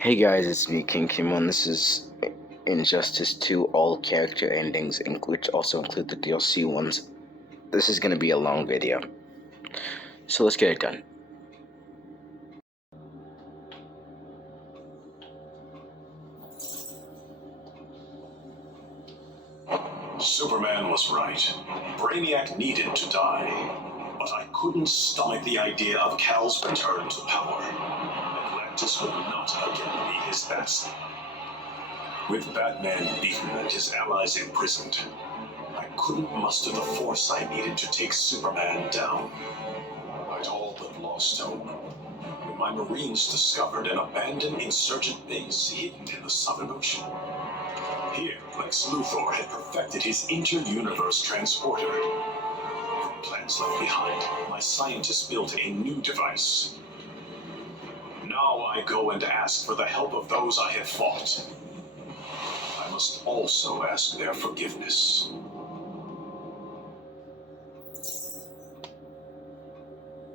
Hey guys, it's me, King Kimo, and this is Injustice 2 all character endings, which also include the DLC ones. This is going to be a long video, so let's get it done. Superman was right. Brainiac needed to die. But I couldn't stomach the idea of Kal's return to power. Atlantis would not again be his best. With Batman beaten and his allies imprisoned, I couldn't muster the force I needed to take Superman down. I'd all but lost hope when my Marines discovered an abandoned insurgent base hidden in the Southern Ocean. Here, Lex Luthor had perfected his inter-universe transporter. From plans left behind, my scientists built a new device. Now I go and ask for the help of those I have fought. I must also ask their forgiveness.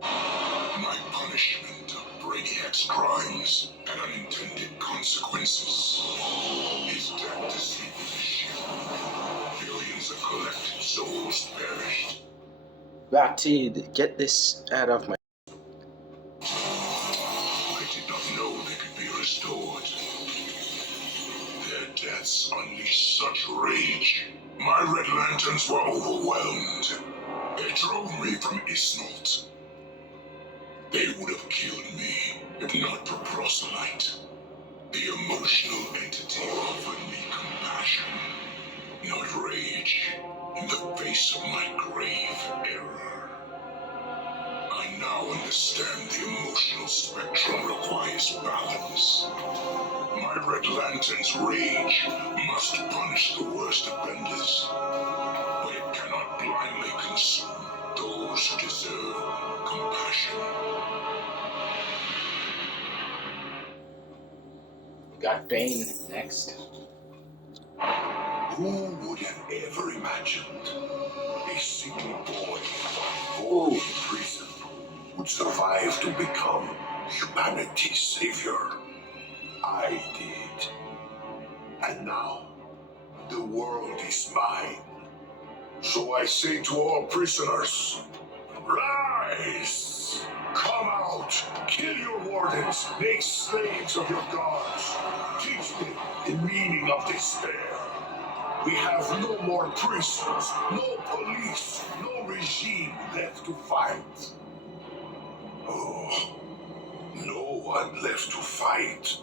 My punishment of Brainiac's crimes and unintended consequences. His death deceived the ship. Billions of collected souls perished. Batid, get this out of my... I did not know they could be restored. Their deaths unleashed such rage. My Red Lanterns were overwhelmed. They drove me from Isnot. They would have killed me if not for Proselyte. The emotional entity offered me compassion, not rage, in the face of my grave error. I now understand the emotional spectrum requires balance. My Red Lantern's rage must punish the worst offenders, but it cannot blindly consume those who deserve compassion. Got Bane next. Who would have ever imagined a single boy born in prison would survive to become humanity's savior? I did. And now, the world is mine. So I say to all prisoners, rise! Come out! Kill your wardens! Make slaves of your gods! Teach them the meaning of despair! We have no more prisons, no police, no regime left to fight. Oh, no one left to fight.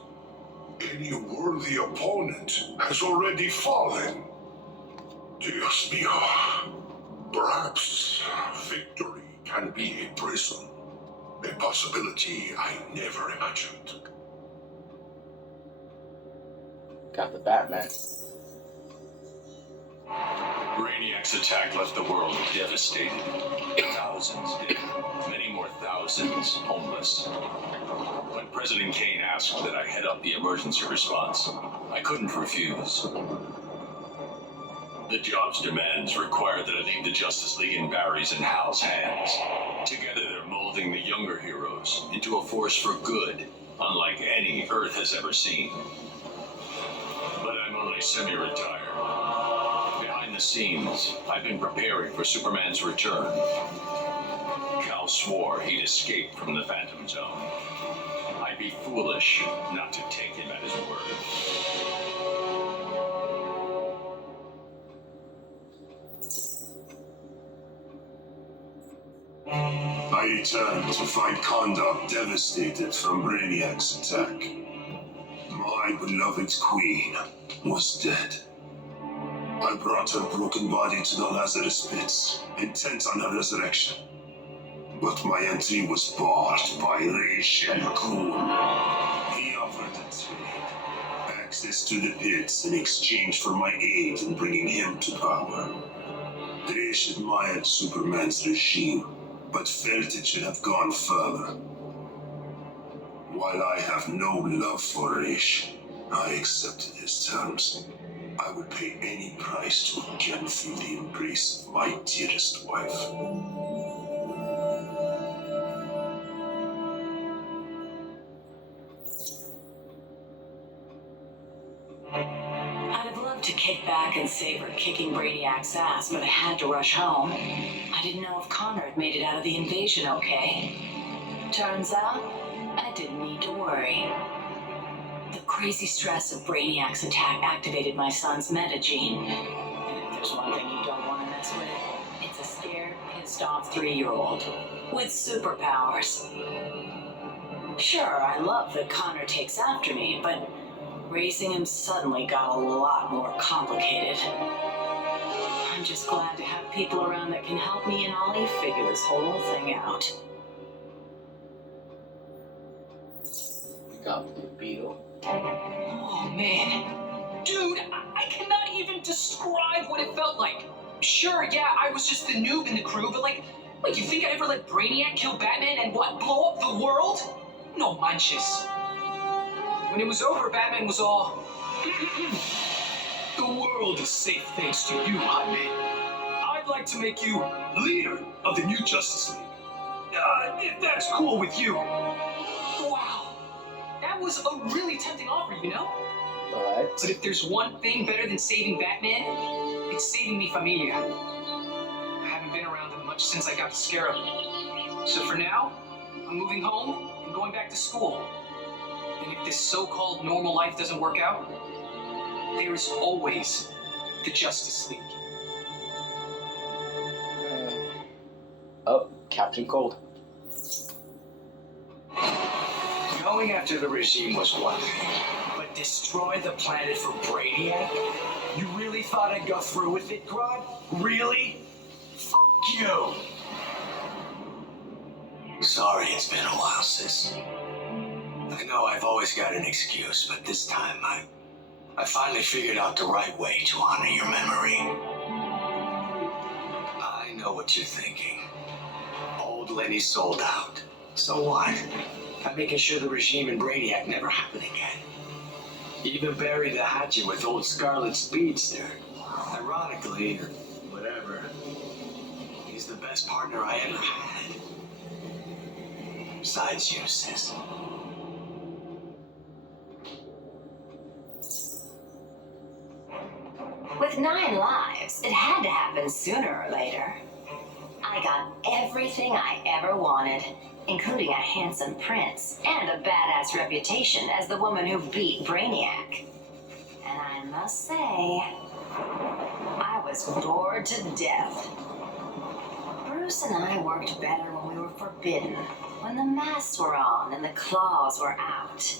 Any worthy opponent has already fallen. Dios mío. Perhaps victory can be a prison. A possibility I never imagined. Got the Batman. Brainiac's attack left the world devastated. Thousands dead, many more thousands homeless. When President Kane asked that I head up the emergency response, I couldn't refuse. The job's demands required that I leave the Justice League in Barry's and Hal's hands. Together they're molding the younger heroes into a force for good, unlike any Earth has ever seen. But I'm only semi-retired. Behind the scenes, I've been preparing for Superman's return. Kal swore he'd escape from the Phantom Zone. I'd be foolish not to take him at his word. I returned to find Kahndaq devastated from Brainiac's attack. My beloved queen was dead. I brought her broken body to the Lazarus pits, intent on her resurrection. But my entry was barred by Raish and Ghul. He offered a trade, access to the pits in exchange for my aid in bringing him to power. Raish admired Superman's regime, but felt it should have gone further. While I have no love for Raish, I accepted his terms. I would pay any price to again feel the embrace of my dearest wife. kick back and savor kicking Brainiac's ass, but I had to rush home. I didn't know if Connor had made it out of the invasion okay. Turns out, I didn't need to worry. The crazy stress of Brainiac's attack activated my son's metagene. And if there's one thing you don't want to mess with, it's a scared, pissed-off 3-year-old with superpowers. Sure, I love that Connor takes after me, but raising him suddenly got a lot more complicated. I'm just glad to have people around that can help me and Ollie figure this whole thing out. We got Blue Beetle. Oh, man. Dude, I cannot even describe what it felt like. Sure, yeah, I was just the noob in the crew, but like, wait, you think I'd ever let Brainiac kill Batman and what, blow up the world? No manches. When it was over, Batman was all, the world is safe thanks to you, Jaime. I'd like to make you leader of the new Justice League. If that's cool with you. Wow. That was a really tempting offer, you know? But if there's one thing better than saving Batman, it's saving mi familia. I haven't been around them much since I got to Scarab. So for now, I'm moving home and going back to school. And if this so-called normal life doesn't work out, there is always the Justice League. Oh, Captain Cold. Going after the regime was one thing, but destroy the planet for Brainiac? You really thought I'd go through with it, Grodd? Really? F*** you! Sorry it's been a while, sis. I know I've always got an excuse, but this time I finally figured out the right way to honor your memory. I know what you're thinking. Old Lenny sold out. So what? I'm making sure the regime and Brainiac never happen again. Even buried the hatchet with old Scarlet Speedster. Ironically, or whatever, he's the best partner I ever had. Besides you, sis. With 9 lives, it had to happen sooner or later. I got everything I ever wanted, including a handsome prince and a badass reputation as the woman who beat Brainiac. And I must say, I was bored to death. Bruce and I worked better when we were forbidden, when the masks were on and the claws were out.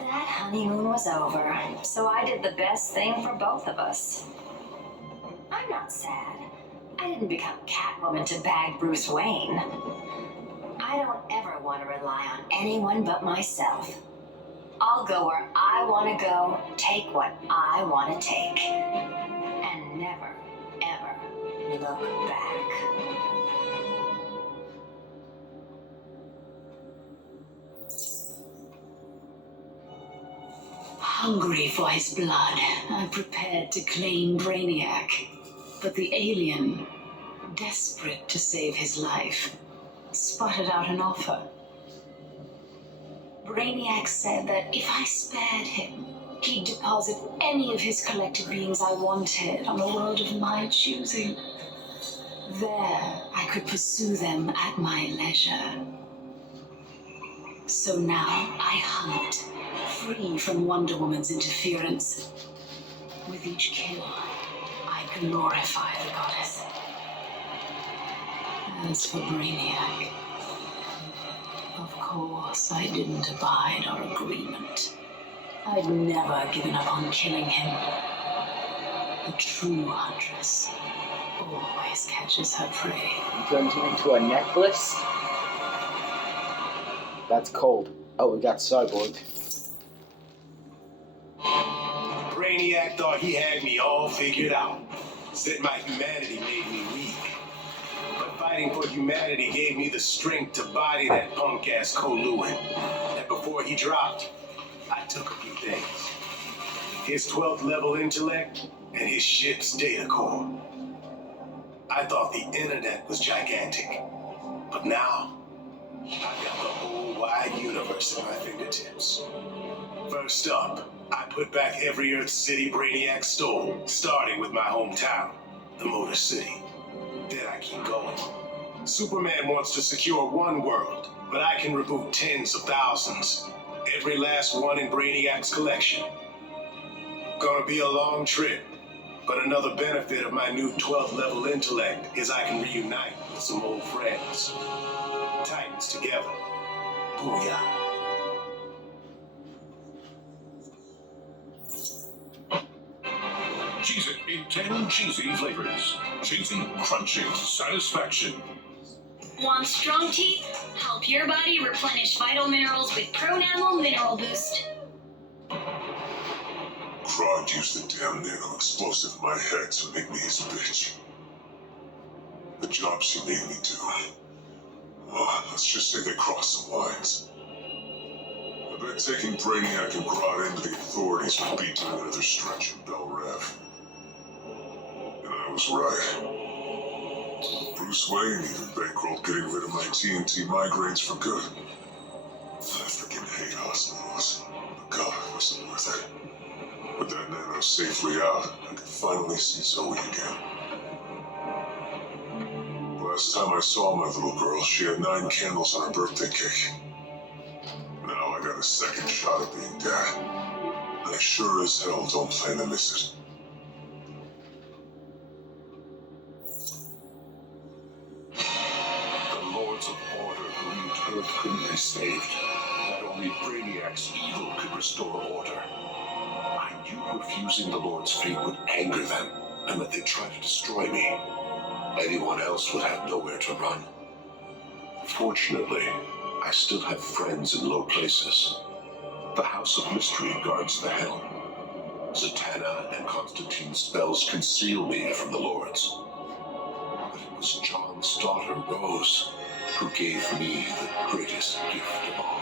That honeymoon was over, so I did the best thing for both of us. I'm not sad. I didn't become Catwoman to bag Bruce Wayne. I don't ever want to rely on anyone but myself. I'll go where I want to go, take what I want to take, and never, ever look back. Hungry for his blood, I prepared to claim Brainiac. But the alien, desperate to save his life, spotted out an offer. Brainiac said that if I spared him, he'd deposit any of his collected beings I wanted on a world of my choosing. There, I could pursue them at my leisure. So now I hunt, free from Wonder Woman's interference. With each kill, I glorify the goddess. As for Brainiac, of course I didn't abide our agreement. I'd never given up on killing him. A true huntress always catches her prey. Turns me into a necklace? That's Cold. Oh, we got Cyborg. Brainiac thought he had me all figured out. Said my humanity made me weak. But fighting for humanity gave me the strength to body that punk-ass Koluan. And before he dropped, I took a few things. His 12th level intellect and his ship's data core. I thought the internet was gigantic. But now, I've got the whole wide universe at my fingertips. First up, I put back every Earth city Brainiac stole, starting with my hometown, the Motor City. Then I keep going. Superman wants to secure one world, but I can reboot tens of thousands. Every last one in Brainiac's collection. Gonna be a long trip, but another benefit of my new 12th level intellect is I can reunite with some old friends. Titans together. Booyah. Cheese it in 10 cheesy flavors. Cheesy, crunchy, satisfaction. Want strong teeth? Help your body replenish vital minerals with Pronamel Mineral Boost. Grodd used the damn nano explosive in my head to make me his bitch. The job she made me do. Well, let's just say they crossed some lines. I bet taking Brainiac and Grodd into the authorities would beat to another stretch in Bel Rev. And I was right. Bruce Wayne even bankrolled getting rid of my TNT migraines for good. I freaking hate hospitals. But God, it wasn't worth it. With that nano safely out, I could finally see Zoe again. Last time I saw my little girl, she had 9 candles on her birthday cake. Now I got a second shot at being dad. And I sure as hell don't plan to miss it. The Lords of Order believed Earth couldn't be saved. That only Brainiac's evil could restore order. I knew refusing the Lord's fate would anger them, and that they'd try to destroy me. Anyone else would have nowhere to run. Fortunately, I still have friends in low places. The House of Mystery guards the helm. Zatanna and Constantine's spells conceal me from the Lords. But it was John's daughter, Rose, who gave me the greatest gift of all.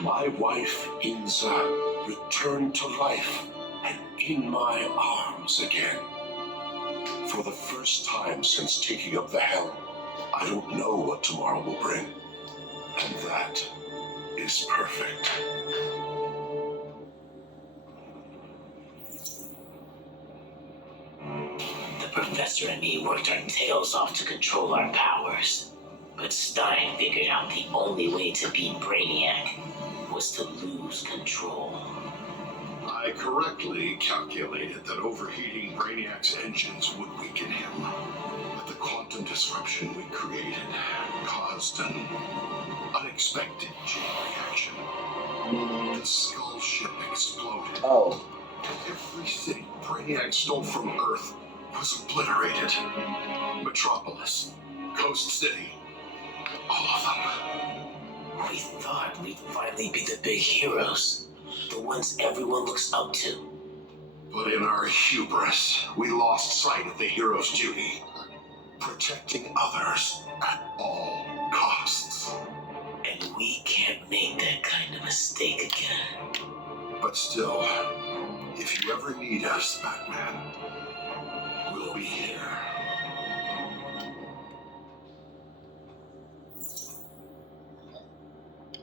My wife, Inza, returned to life and in my arms again. For the first time since taking up the helm, I don't know what tomorrow will bring. And that is perfect. The professor and me worked our tails off to control our powers. But Stein figured out the only way to beat Brainiac was to lose control. I correctly calculated that overheating Brainiac's engines would weaken him. But the quantum disruption we created caused an unexpected chain reaction. The skull ship exploded. Oh. Every city Brainiac stole from Earth was obliterated. Metropolis, Coast City, all of them. We thought we'd finally be the big heroes. The ones everyone looks up to. But in our hubris, we lost sight of the hero's duty. Protecting others at all costs. And we can't make that kind of mistake again. But still, if you ever need us, Batman, we'll be here.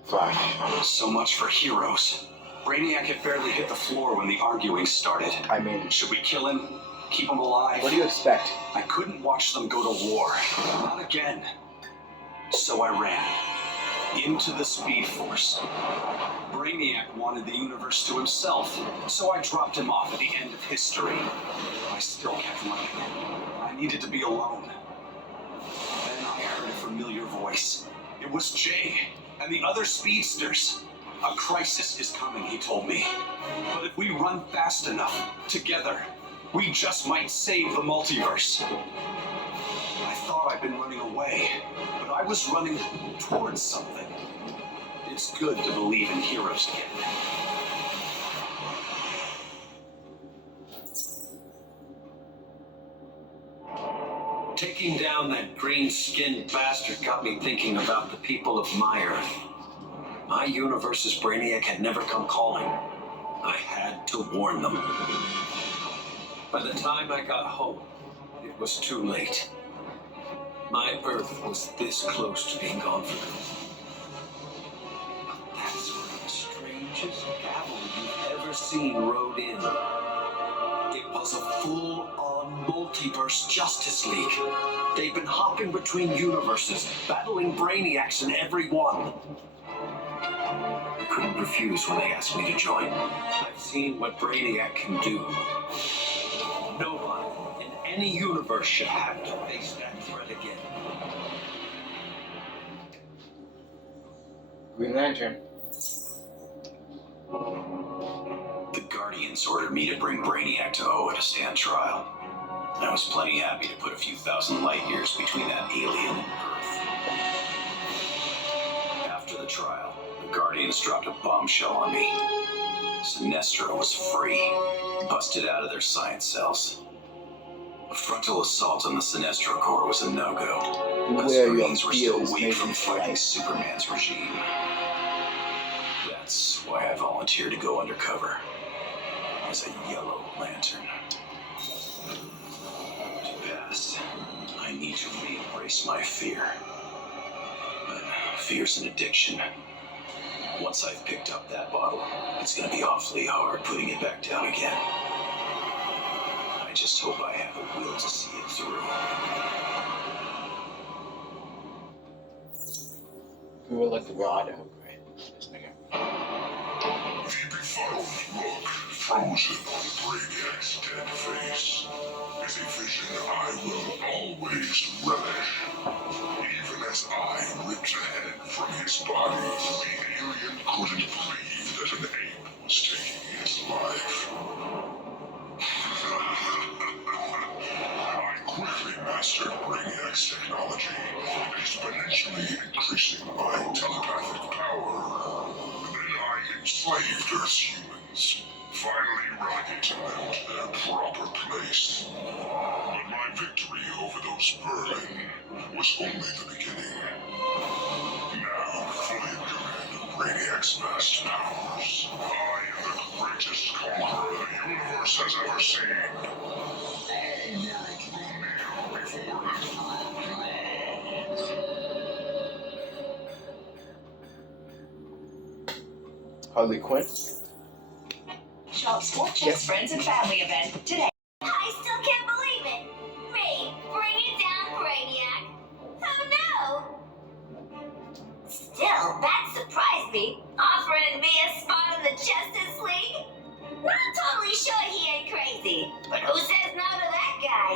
Fine. So much for heroes. Brainiac had barely hit the floor when the arguing started. I mean, Should we kill him? Keep him alive? what do you expect? I couldn't watch them go to war. Not again. So I ran. Into the Speed Force. Brainiac wanted the universe to himself, so I dropped him off at the end of history. I still kept running. I needed to be alone. Then I heard a familiar voice. It was Jay and the other speedsters. A crisis is coming, he told me. But if we run fast enough, together, we just might save the multiverse. I thought I'd been running away, but I was running towards something. It's good to believe in heroes again. Taking down that green-skinned bastard got me thinking about the people of my Earth. My universe's Brainiac had never come calling. I had to warn them. By the time I got home, it was too late. My Earth was this close to being gone for good. But that's where the strange largest cavalry you've ever seen rode in. It was a full-on multiverse Justice League. They've been hopping between universes, battling Brainiacs in every one. I couldn't refuse when they asked me to join. I've seen what Brainiac can do. Nobody in any universe should have to face that threat again. Green Lantern. The Guardians ordered me to bring Brainiac to Oa to stand trial. I was plenty happy to put a few thousand light years between that alien and Earth. After the trial, the Guardians dropped a bombshell on me. Sinestro was free, busted out of their science cells. A frontal assault on the Sinestro Corps was a no-go. Us Marines were still weak from fighting Superman's regime. That's why I volunteered to go undercover as a Yellow Lantern. To pass, I need to re-embrace my fear. But fear's an addiction. Once I've picked up that bottle, it's gonna be awfully hard putting it back down again. I just hope I have the will to see it through. We were like the rod. Oh, great. This nigga. The befuddled look frozen on Brainiac's dead face is a vision I will always relish. Even as I ripped a head from his body, the alien couldn't believe that an ape was taking his life. I quickly mastered Brainiac's technology, exponentially increasing my telepathic power. Then I enslaved Earth's humans, finally relegating them to their proper place. But my victory over those vermin was only the beginning. Now, fully in command of Brainiac's vast powers, I am the greatest conqueror the universe has ever seen. All worlds will kneel before Harley Quinn. Shop Sportcheck's friends and family event today. I still can't believe it. Me, bringing down Brainiac. Oh no! Still, that surprised me. Offering me a spot in the Justice League. Not totally sure he ain't crazy, but who says no to that guy?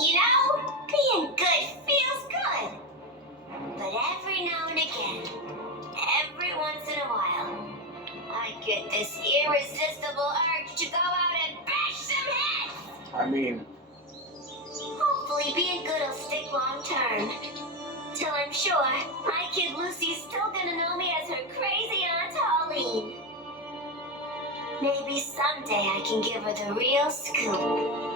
You know, being good feels good. But every now and again, every once in a while, I get this irresistible urge to go out and bash some heads! I mean, Hopefully being good will stick long term. Till I'm sure my kid Lucy's still gonna know me as her crazy Aunt Holleen. Maybe someday I can give her the real scoop.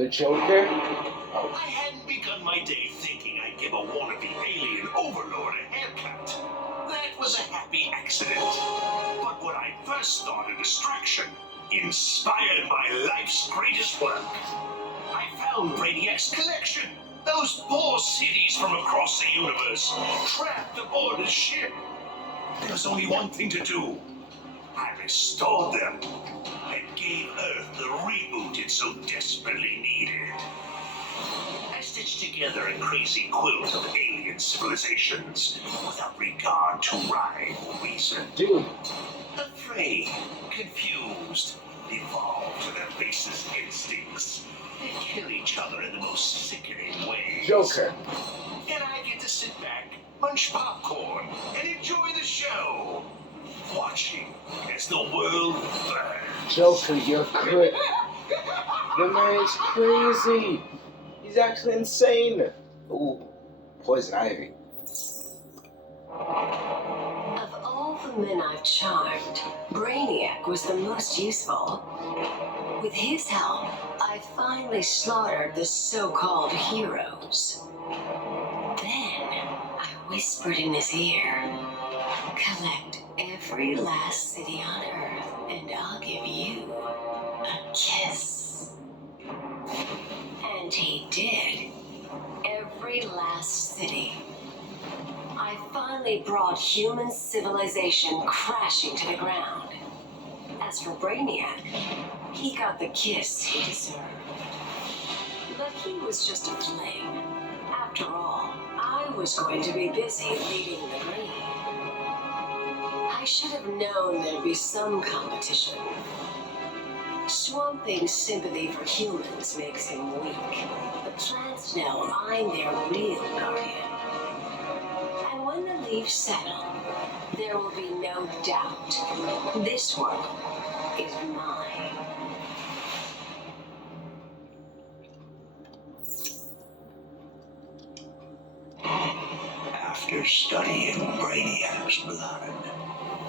the Joker. I hadn't begun my day thinking I'd give a wannabe alien overlord a haircut. That was a happy accident. But when I first thought a distraction inspired my life's greatest work, I found Brainiac's collection. Those poor cities from across the universe, trapped aboard his ship. There was only one thing to do. I restored them and gave Earth the reboot it so desperately needed. I stitched together a crazy quilt of alien civilizations without regard to rhyme or reason. Dude. Afraid, confused, evolved to their basest instincts. They kill each other in the most sickening ways. Joker. And I get to sit back, munch popcorn, and enjoy the show. Watching as the world burns. Joker, you're crazy. The man is crazy. He's actually insane. Ooh, Poison Ivy. Of all the men I've charmed, Brainiac was the most useful. With his help, I finally slaughtered the so-called heroes. Then, I whispered in his ear, collect every last city on Earth, and I'll give you a kiss. And And he did. Every last city. I finally brought human civilization crashing to the ground. As for Brainiac, he got the kiss he deserved. But he was just a fling. After all, I was going to be busy leading the green. I should have known there'd be some competition. Swamp Thing's sympathy for humans makes him weak. The plants know I'm their real guardian. And when the leaves settle, there will be no doubt. This world is mine. After studying Brainiac's blood,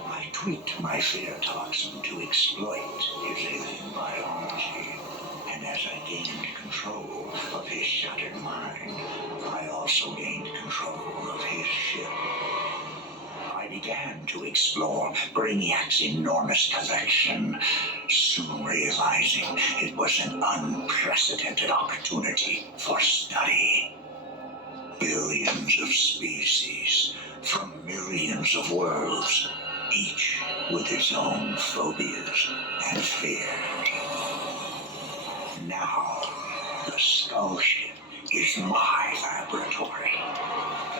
I tweaked my fear toxin to exploit his alien biology. And as I gained control of his shattered mind, I also gained control of his ship. I began to explore Brainiac's enormous collection, soon realizing it was an unprecedented opportunity for study. Billions of species from millions of worlds, each with its own phobias and fears. Now, the Skull Ship is my laboratory.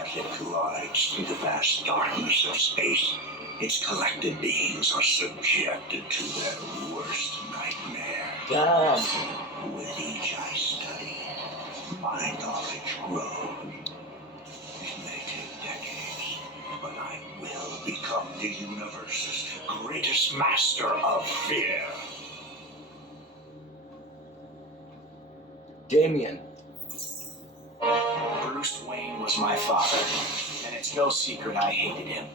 As it glides through the vast darkness of space, its collected beings are subjected to their worst nightmare. Damn. With each I study, my knowledge grows. It may take decades, but I will become the universe's greatest master of fear. Damien. Bruce Wayne was my father, and it's no secret I hated him.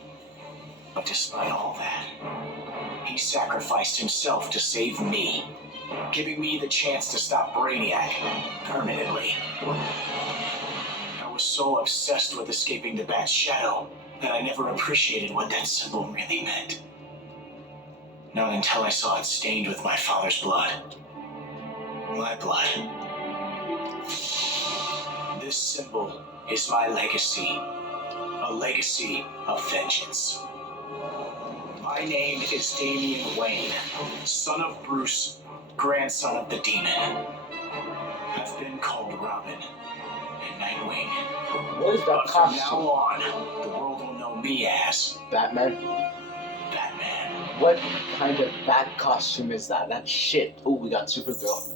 But despite all that, he sacrificed himself to save me, giving me the chance to stop Brainiac permanently. I was so obsessed with escaping the Bat's shadow that I never appreciated what that symbol really meant. Not until I saw it stained with my father's blood. My blood. This symbol is my legacy. A legacy of vengeance. My name is Damian Wayne, son of Bruce, grandson of the Demon. I've been called Robin and Nightwing. What is that But from now costume? on, the world will know me as Batman? Batman. What kind of bat costume is that? That's shit. Oh, we got Supergirl.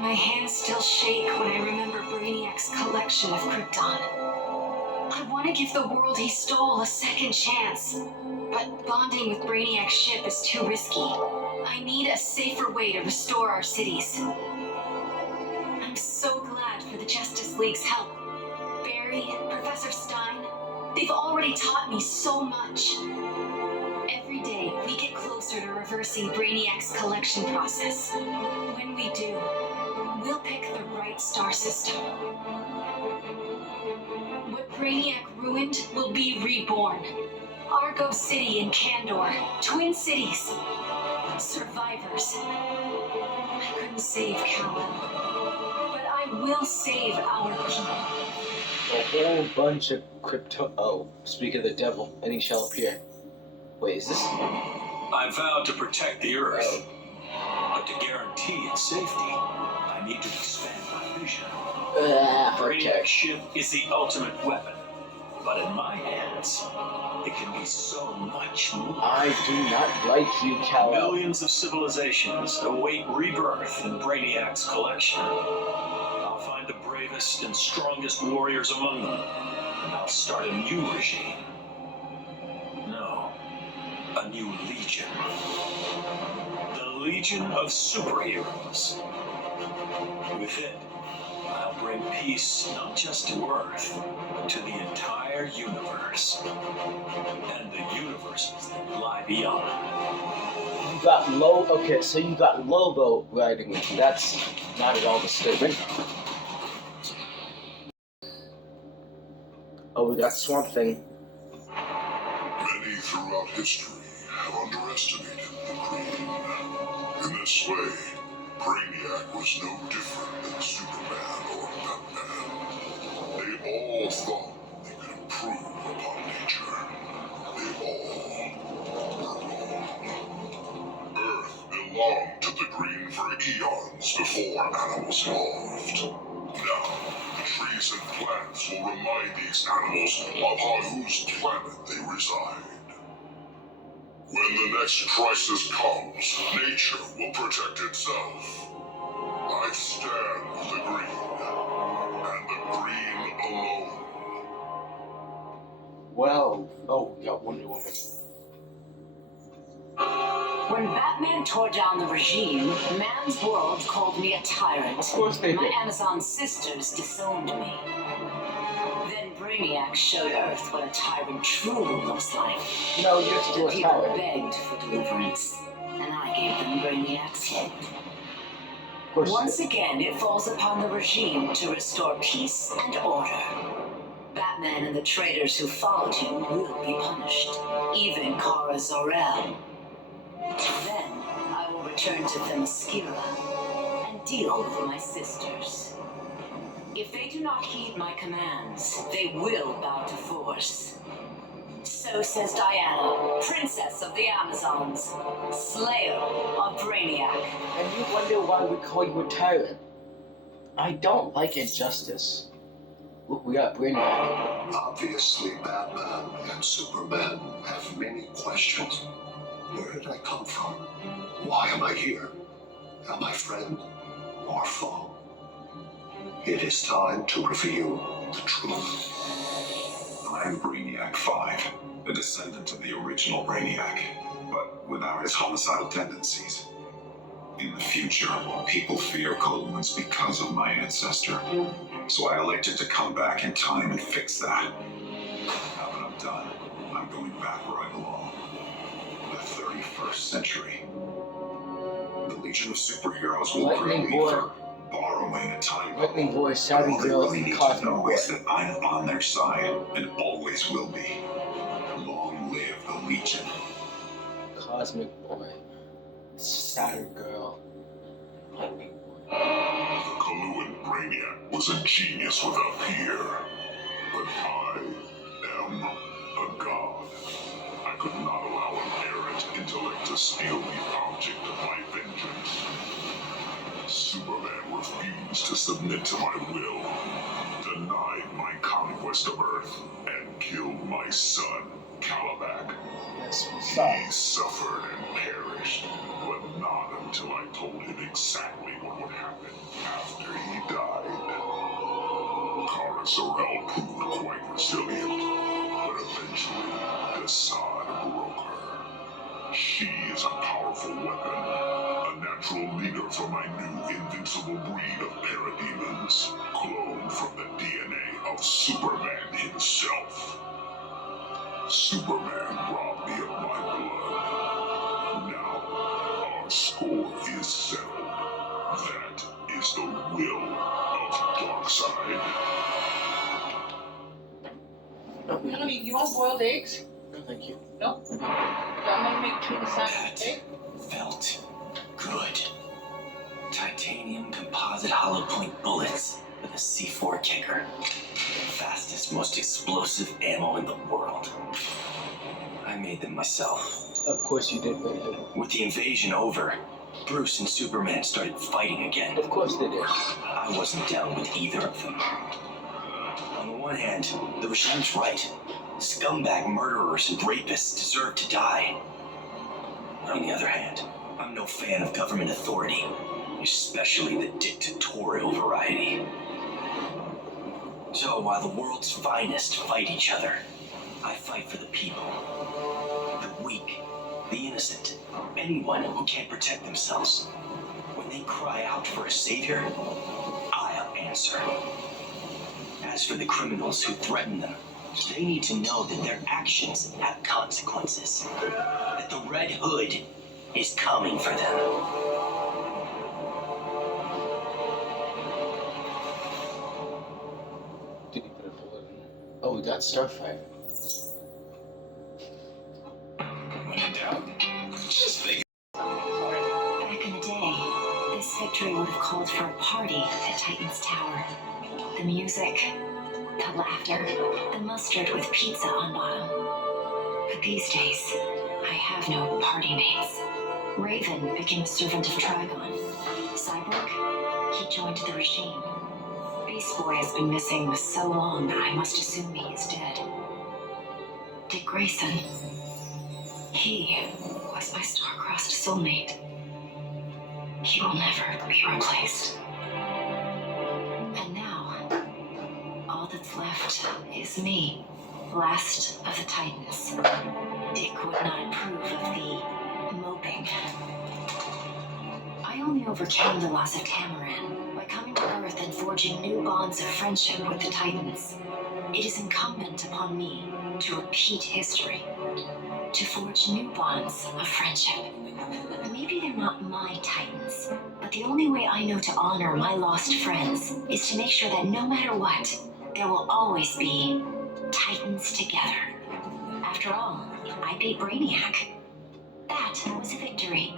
My hands still shake when I remember Brainiac's collection of Krypton. I want to give the world he stole a second chance, but bonding with Brainiac's ship is too risky. I need a safer way to restore our cities. I'm so glad for the Justice League's help. Barry, Professor Stein, they've already taught me so much. Every day, we get closer to reversing Brainiac's collection process. When we do, we'll pick the right star system. What Brainiac ruined will be reborn. Argo City and Kandor, twin cities. Survivors. I couldn't save Kal-El, but I will save our people. A whole bunch of crypto. Oh, speak of the devil, and he shall appear. Wait, is this? I vowed to protect the Earth, but to guarantee its safety, I need to expand my vision. Okay. Brainiac's ship is the ultimate weapon, but in my hands, it can be so much more. I do not like you, Kal-El. Millions of civilizations await rebirth in Brainiac's collection. I'll find the bravest and strongest warriors among them, and I'll start a new regime. No, a new legion. The Legion of Superheroes. With it, I'll bring peace not just to Earth, but to the entire universe. And the universes that lie beyond. You got Okay, so you got Lobo riding with you. That's not at all disturbing. Oh, we got Swamp Thing. Many throughout history have underestimated the Queen. In this way, Brainiac was no different than Superman or Batman. They all thought they could improve upon nature. They all were wrong. Earth belonged to the Green for eons before animals evolved. Now, the trees and plants will remind these animals upon whose planet they reside. When the next crisis comes, nature will protect itself. I stand with the Green, and the Green alone. Well, oh, we got Wonder Woman. When Batman tore down the regime, man's world called me a tyrant. Of course they My did. Amazon sisters disowned me. Then Brainiac showed Earth what a tyrant truly looks like. No, you're The still a people tyrant. begged for deliverance, and I gave them Brainiac's head. Of course Once you again, it falls upon the regime to restore peace and order. Batman and the traitors who followed him will be punished, even Kara Zor-El. Then I will return to Themyscira and deal with my sisters. If they do not heed my commands, they will bow to force. So says Diana, Princess of the Amazons, Slayer of Brainiac. did. And you wonder why we call you a tyrant. I don't like injustice. Look, we got Brainiac. Obviously, Batman and Superman have many questions. Where did I come from? Why am I here? Am I friend or foe? It is time to reveal the truth. I'm Brainiac 5, a descendant of the original Brainiac, but without his homicidal tendencies. In the future, people fear colonials because of my ancestor, so I elected to come back in time and fix that. Now that I'm done, I'm going back where I belong. The 31st century. The Legion of Superheroes will Lightning grill me Boy. for borrowing a time Lightning bubble. Boy, Saturday All they Girl, really need to Cosmic know Boy. is that I'm on their side and always will be. Long live the Legion. Cosmic Boy. Saturn Girl. Lightning Boy. The Kaluan Brainiac was a genius without peer. But I am a god. I could not allow an errant intellect to steal the object of my vengeance. Superman refused to submit to my will, denied my conquest of Earth, and killed my son, Calabac. Yes, we He saw. suffered and perished, but not until I told him exactly what would happen after he died. Kara Zor-El proved quite resilient, but eventually Desaad broke her. She is a powerful weapon, a natural leader for my new invincible breed of parademons, cloned from the DNA of Superman himself. Superman robbed me of my blood. Now, our score is settled. That is the will of Darkseid. Honey, you want boiled eggs? No, thank you. No? I'm gonna make tuna salad, okay? Felt good. Titanium composite hollow point bullets with a C4 kicker. The fastest, most explosive ammo in the world. I made them myself. Of course you did, baby. With the invasion over, Bruce and Superman started fighting again. Of course they did. I wasn't down with either of them. On the one hand, the regime's right. Scumbag murderers and rapists deserve to die. On the other hand, I'm no fan of government authority, especially the dictatorial variety. So while the world's finest fight each other, I fight for the people. The weak, the innocent, anyone who can't protect themselves. When they cry out for a savior, I'll answer. As for the criminals who threaten them, they need to know that their actions have consequences. That the Red Hood is coming for them. Did he put a bullet in? Oh, we got Starfire. Back in the day, this had assembled for a party at Titan's Tower. The music, the laughter, the mustard with pizza on bottom. But these days, I have no party mates. Raven became a servant of Trigon. Cyborg, he joined the regime. Beast Boy has been missing so long that I must assume he is dead. Dick Grayson, he was my star-crossed soulmate. He will never be replaced. And now, all that's left is me, last of the Titans. Dick would not approve of the moping. I only overcame the loss of Tamaran by coming to Earth and forging new bonds of friendship with the Titans. It is incumbent upon me to repeat history, to forge new bonds of friendship. Maybe they're not my Titans, but the only way I know to honor my lost friends is to make sure that no matter what, there will always be Titans together. After all, I beat Brainiac. That was a victory.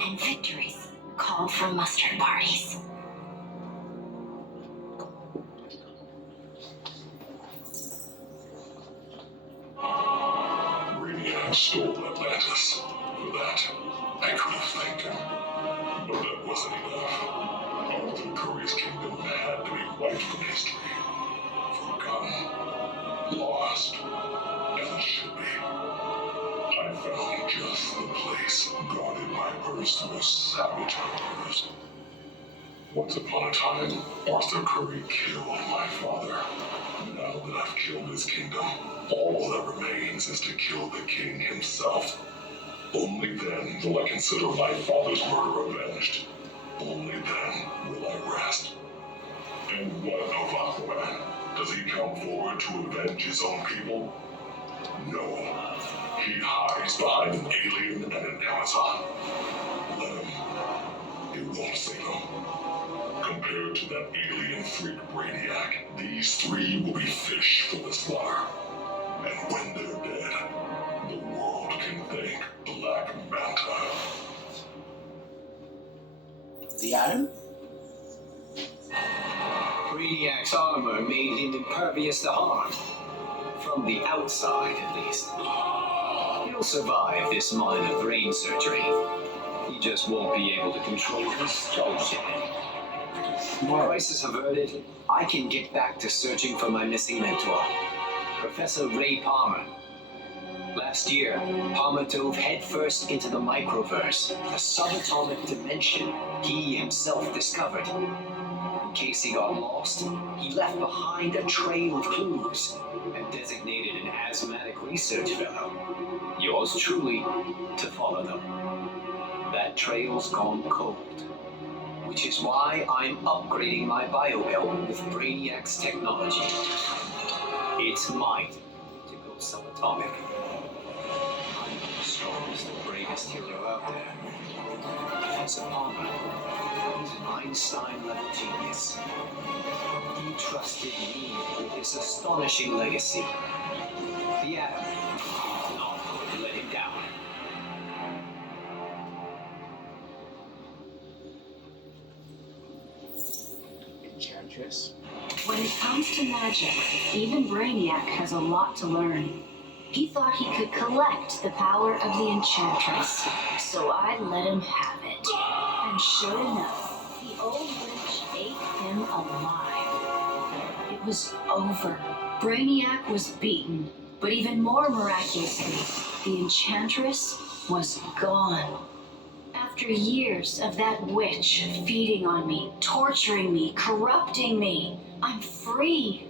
And victories call for mustard parties. Brainiac stole Atlantis. For that, I could have thanked him. But that wasn't enough. Arthur Curry's kingdom had to be wiped from history. Forgotten. Lost. As it should be. I found just the place guarded by merciless saboteurs. Once upon a time, Arthur Curry killed my father. Now that I've killed his kingdom, all that remains is to kill the king himself. Only then will I consider my father's murder avenged. Only then will I rest. And what of Aquaman? Does he come forward to avenge his own people? No. He hides behind an alien and an Amazon. Let him. It won't save him. Compared to that alien freak Brainiac, these three will be fish for the slaughter. And when they're dead, the world can thank Black Manta. The Atom? Brainiac's armor made him impervious to harm. From the outside, at least. He'll survive this minor brain surgery. He just won't be able to control his skull yet. Crisis averted, I can get back to searching for my missing mentor, Professor Ray Palmer. Last year, Palmer dove headfirst into the microverse, a subatomic dimension he himself discovered. In case he got lost, he left behind a trail of clues and designated an asthmatic research fellow, yours truly, to follow them. That trail's gone cold, which is why I'm upgrading my biobelt with Brainiac's technology. It's mine to go subatomic. I'm the strongest and bravest hero out there. Professor Palmer, he's an Einstein-level genius. He trusted me with his astonishing legacy. The Atom. Not going to let him down. Enchantress? When it comes to magic, even Brainiac has a lot to learn. He thought he could collect the power of the Enchantress, so I let him have it. And sure enough, the old witch ate him alive. It was over. Brainiac was beaten, but even more miraculously, the Enchantress was gone. After years of that witch feeding on me, torturing me, corrupting me, I'm free.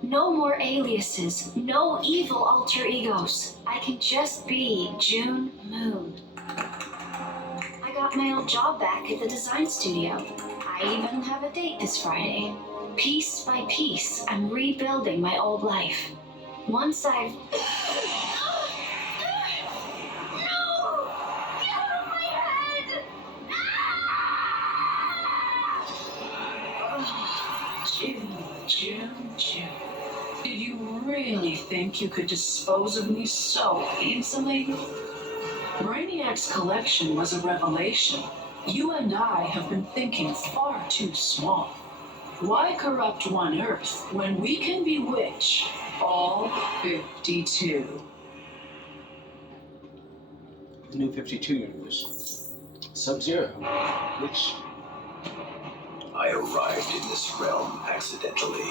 No more aliases, no evil alter egos. I can just be June Moon. I got my old job back at the design studio. I even have a date this Friday. Piece by piece, I'm rebuilding my old life. Once I've... Jim. Did you really think you could dispose of me so easily? Brainiac's collection was a revelation, You and I have been thinking far too small. Why corrupt one Earth when we can bewitch all 52? The new 52 universe. Sub-Zero, which... I arrived in this realm accidentally.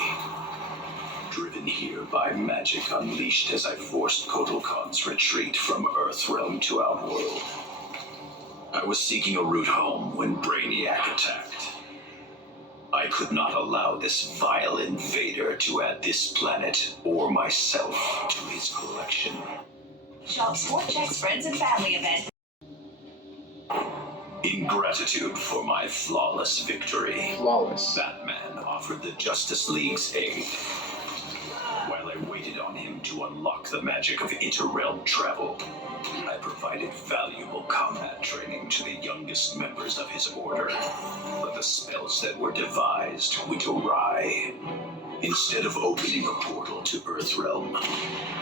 Driven here by magic unleashed as I forced Kotal Khan's retreat from Earthrealm to Outworld. I was seeking a route home when Brainiac attacked. I could not allow this vile invader to add this planet or myself to his collection. Shop Sport Checks Friends and Family event. In gratitude for my flawless victory, Flawless. Batman offered the Justice League's aid. While I waited on him to unlock the magic of interrealm travel, I provided valuable combat training to the youngest members of his order. But the spells that were devised went awry. Instead of opening a portal to Earthrealm,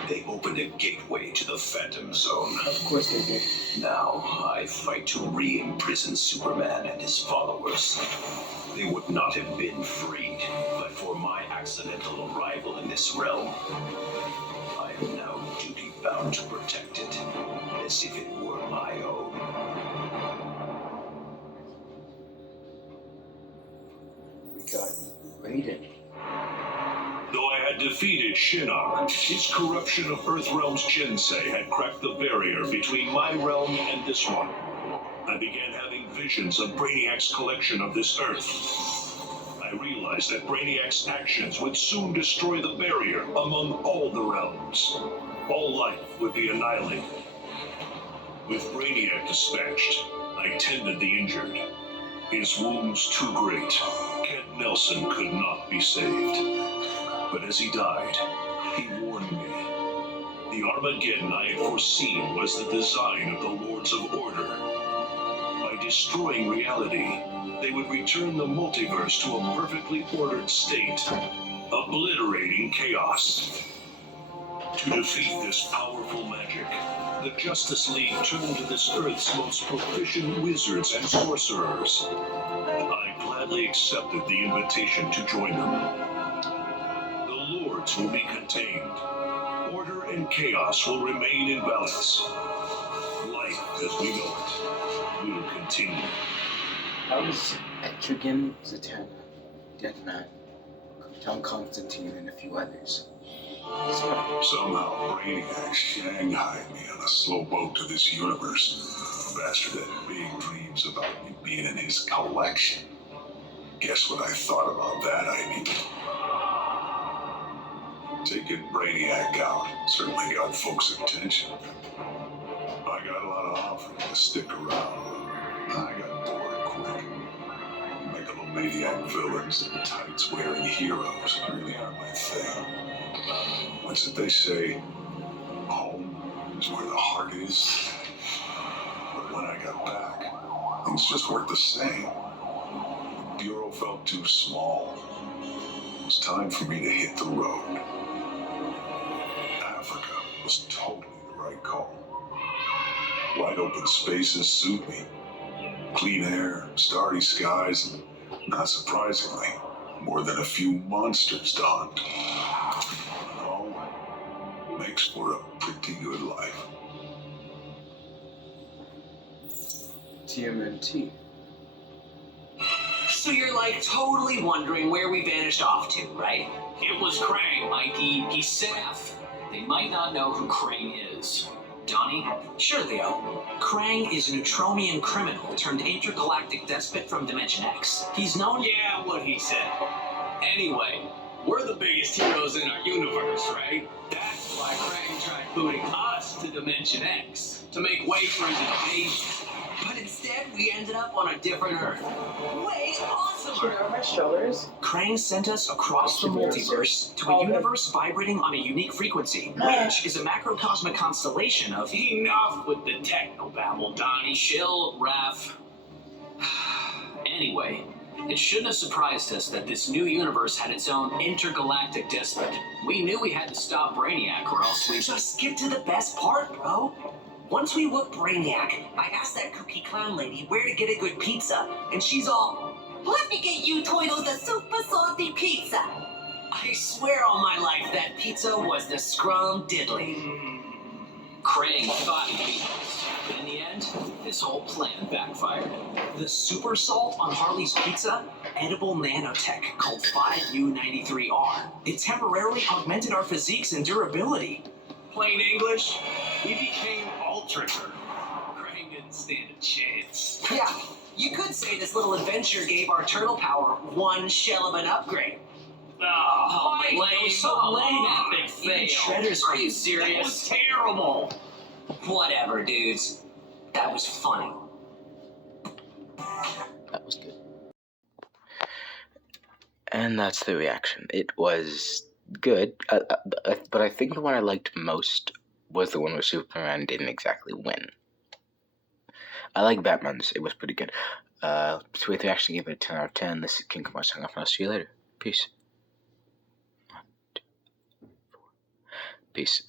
they opened a gateway to the Phantom Zone. Of course they did. Now I fight to re-imprison Superman and his followers. They would not have been freed, but for my accidental arrival in this realm. I am now duty-bound to protect it, as if it were my own. We got raided. Though I had defeated Shinnok, his corruption of Earthrealm's Jinsei had cracked the barrier between my realm and this one. I began having visions of Brainiac's collection of this Earth. I realized that Brainiac's actions would soon destroy the barrier among all the realms. All life would be annihilated. With Brainiac dispatched, I tended the injured. His wounds too great, Kent Nelson could not be saved. But as he died, he warned me. The Armageddon I had foreseen was the design of the Lords of Order. By destroying reality, they would return the multiverse to a perfectly ordered state, obliterating chaos. To defeat this powerful magic, the Justice League turned to this Earth's most proficient wizards and sorcerers. I gladly accepted the invitation to join them. The Lords will be contained. Order and chaos will remain in balance. Life as we know it will continue. I was Etrigan, Zatanna, Deadman, John Constantine, and a few others. Somehow Brainiac shanghaied me on a slow boat to this universe. The bastard had big dreams about me being in his collection. Guess what I thought about that idea? Taking Brainiac out certainly got folks' attention. I got a lot of offers to stick around. I got bored quick. Megalomaniac villains and tights-wearing heroes really are my thing. What's it they say? Home is where the heart is. But when I got back, things just weren't the same. The Bureau felt too small. It was time for me to hit the road. Africa was totally the right call. Wide open spaces suit me. Clean air, starry skies, and not surprisingly, more than a few monsters to hunt. Makes for a pretty good life. TMNT. So you're like totally wondering where we vanished off to, right? It was Krang, Mikey. He's Seth. They might not know who Krang is. Donnie? Sure, Leo. Krang is a Neutronian criminal turned intergalactic despot from Dimension X. He's known... Yeah, what he said. Anyway, we're the biggest heroes in our universe, right? That's why Krang tried booting us to Dimension X, to make way for his invasion. But instead, we ended up on a different Earth. Way awesomer! My shoulders. Krang sent us across the multiverse to a universe vibrating on a unique frequency, which is a macrocosmic constellation of... Enough with the technobabble, Donnie. Chill, Ref. Anyway, it shouldn't have surprised us that this new universe had its own intergalactic despot. We knew we had to stop Brainiac or else we... Just skip to the best part, bro. Once we whooped Brainiac, I asked that kooky clown lady where to get a good pizza, and she's all, "Let me get you Toidos a super salty pizza." I swear all my life that pizza was the scrum diddly. Krang thought he'd beat us, but in the end, his whole plan backfired. The super salt on Harley's pizza, edible nanotech called 5U93R. It temporarily augmented our physiques and durability. Plain English, we became ultra. Krang didn't stand a chance. Yeah, you could say this little adventure gave our turtle power one shell of an upgrade. Oh, Mike, that was so lame, epic fail. Shredders, Are you serious? That was terrible. Whatever, dudes. That was funny. That was good. And that's the reaction. It was good, but I think the one I liked most was the one where Superman didn't exactly win. I like Batman's. It was pretty good. So with the reaction, give it a 10 out of 10. This is King Kumar signing off, and I'll see you later. Peace. 1, 2, 3, 4. Peace.